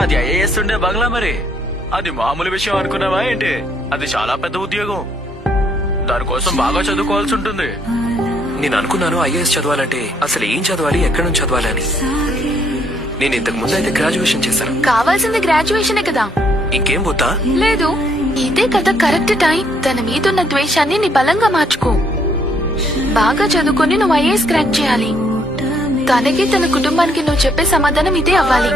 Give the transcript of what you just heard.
అది ఐఏఎస్ ఉండే బంగ్లా మరి. అది మామూలు విషయం అనుకున్నావా ఏంటి? అది చాలా పెద్ద ఉద్యోగం. దానికోసం బాగా చదువుకోవాల్సి ఉంటుంది. నేను అనుకున్నాను ఐఏఎస్ చదవాలంటే అసలు ఏం చదవాలి, ఎక్కడి నుంచి చదవాలి అని. నేను ఇంతకు ముందు అయితే గ్రాడ్యుయేషన్ చేశాను. కావాల్సింది గ్రాడ్యుయేషనే కదా. ఇంకేం పోతా? లేదు, ఇదే కదా కరెక్ట్ టైం. తన మీదున్న ద్వేషాన్ని నీ బలంగా మార్చుకో. బాగా చదువుకొని నువ్వు ఐఏఎస్ క్రాక్ చేయాలి. తనకి తన కుటుంబానికి నువ్వు చెప్పే సమాధానం ఇదే అవ్వాలి.